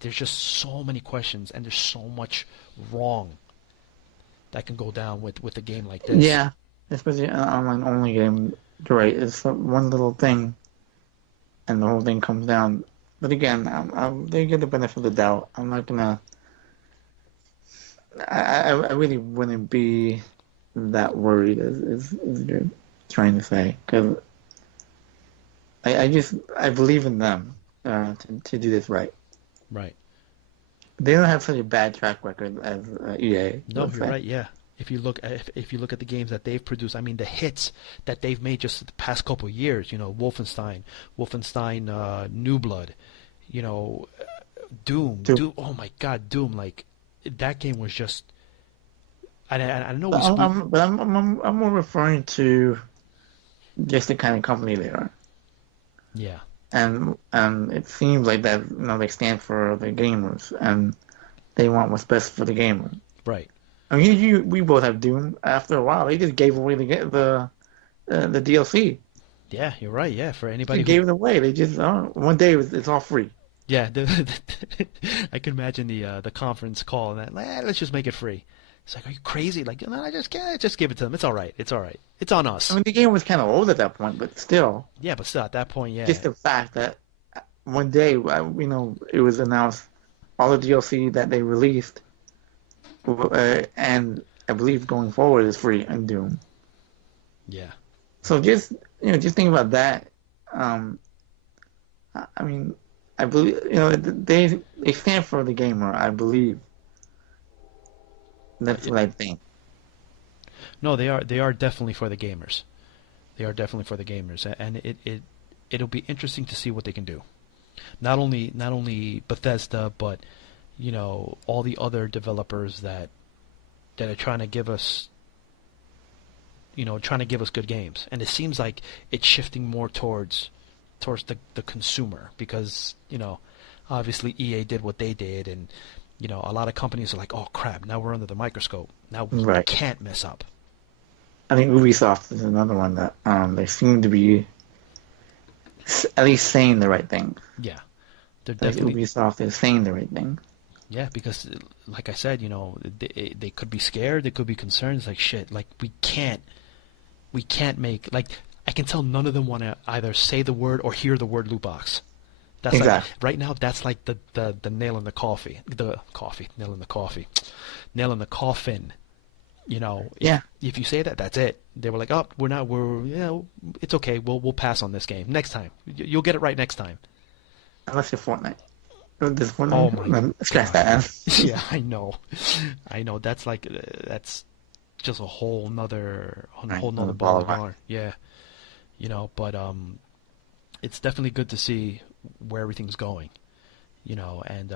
there's just so many questions and there's so much wrong that can go down with a game like this. Yeah, especially an online only game. You're right. It's one little thing, and the whole thing comes down. But again, they get the benefit of the doubt. I'm not gonna. I really wouldn't be that worried as you're trying to say, because I believe in them to do this right. Right. They don't have such a bad track record as EA. No, you're right. Yeah. If you look at the games that they've produced, I mean the hits that they've made just the past couple of years. Wolfenstein, New Blood, Doom. Oh my God, Doom! Like that game was just. I know we. I'm more referring to just the kind of company they are. Yeah. And it seems like that they stand for the gamers and they want what's best for the gamer. Right. I mean, we both have Doom. After a while, they just gave away the DLC. Yeah, you're right. Yeah, for anybody They gave it away. They just one day it's all free. Yeah, I can imagine the conference call and that. Let's just make it free. It's like, are you crazy? Like, no, I just give it to them. It's all right. It's all right. It's on us. I mean, the game was kind of old at that point, but still. Yeah, but still at that point, yeah. Just the fact that one day, it was announced all the DLC that they released, and I believe going forward is free in Doom. Yeah. So just think about that. I mean, I believe they stand for the gamer. I believe. That's what I think. No, they are definitely for the gamers. They are definitely for the gamers, and it'll be interesting to see what they can do. Not only Bethesda, but all the other developers that are trying to give us good games. And it seems like it's shifting more towards the consumer because obviously EA did what they did, and a lot of companies are like, oh crap, now we're under the microscope. Now we can't mess up. I think Ubisoft is another one that they seem to be at least saying the right thing. Yeah, they're Like definitely Ubisoft is saying the right thing. yeah, because like I said, they could be scared, they could be concerned. It's like shit, like we can't make like I can tell none of them want to either say the word or hear the word loot box. That's like Exactly. right now. That's like the nail in the coffee. Nail in the coffee, nail in the coffin. Yeah. If you say that, that's it. They were like, oh, it's okay. We'll pass on this game next time. You'll get it right next time. Unless you're Fortnite. This Oh my Fortnite, scratch god. that. Yeah, I know. I know. That's like that's just a Right, whole another nother ball ball of of wax. yarn. Yeah, but it's definitely good to see where everything's going. And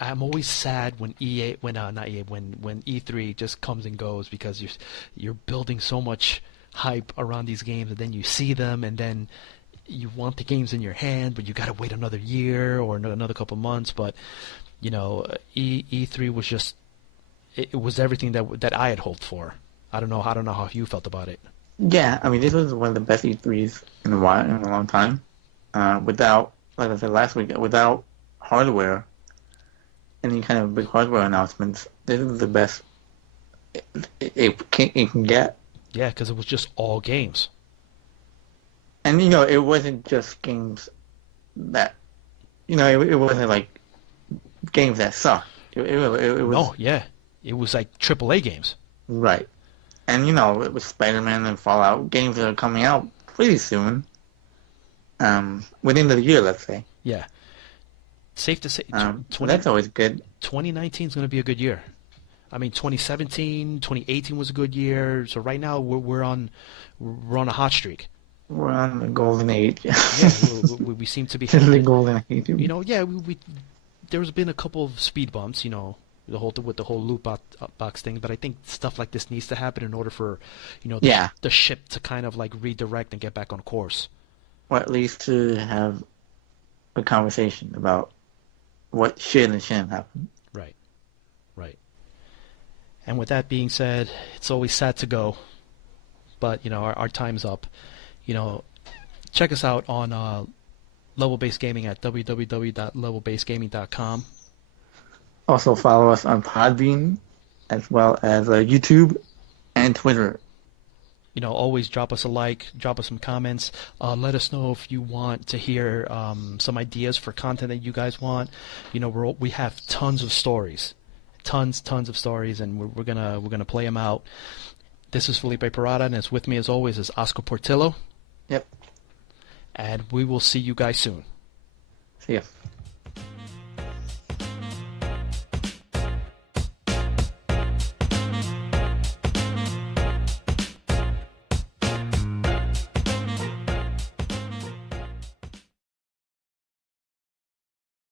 I'm always sad when not EA when E3 just comes and goes because you're building so much hype around these games and then you see them and then you want the games in your hand but you got to wait another year or another couple months. But E3 was just it was everything that I had hoped for. I don't know how you felt about it. Yeah, I mean, this was one of the best E3s in a while, in a long time. Without, like I said last week, without hardware, any kind of big hardware announcements, this is the best it can get. Yeah, because it was just all games. And, it wasn't just games that, it wasn't like games that suck. It was, No, yeah, it was like AAA games. right. And, it was Spiderman and Fallout, games that are coming out pretty soon. Within the year, let's say. Yeah, safe to say, So that's always good. 2019 is going to be a good year. I mean, 2017, 2018 was a good year. So right now we're on a hot streak. We're on the golden age. Yeah, we seem to be The headed. golden age. Yeah, there's been a couple of speed bumps. With the whole box thing. But I think stuff like this needs to happen in order for, Yeah, the ship to kind of like redirect and get back on course. or at least to have a conversation about what should and shouldn't happen. Right, right. And with that being said, it's always sad to go, but our time's up. Check us out on Level Base Gaming at www.levelbasegaming.com. Also follow us on Podbean, as well as YouTube and Twitter. Always drop us a like, drop us some comments. Let us know if you want to hear some ideas for content that you guys want. We have tons of stories, tons of stories, and we're gonna play them out. This is Felipe Parada, and it's with me as always is Oscar Portillo. Yep. And we will see you guys soon. See ya.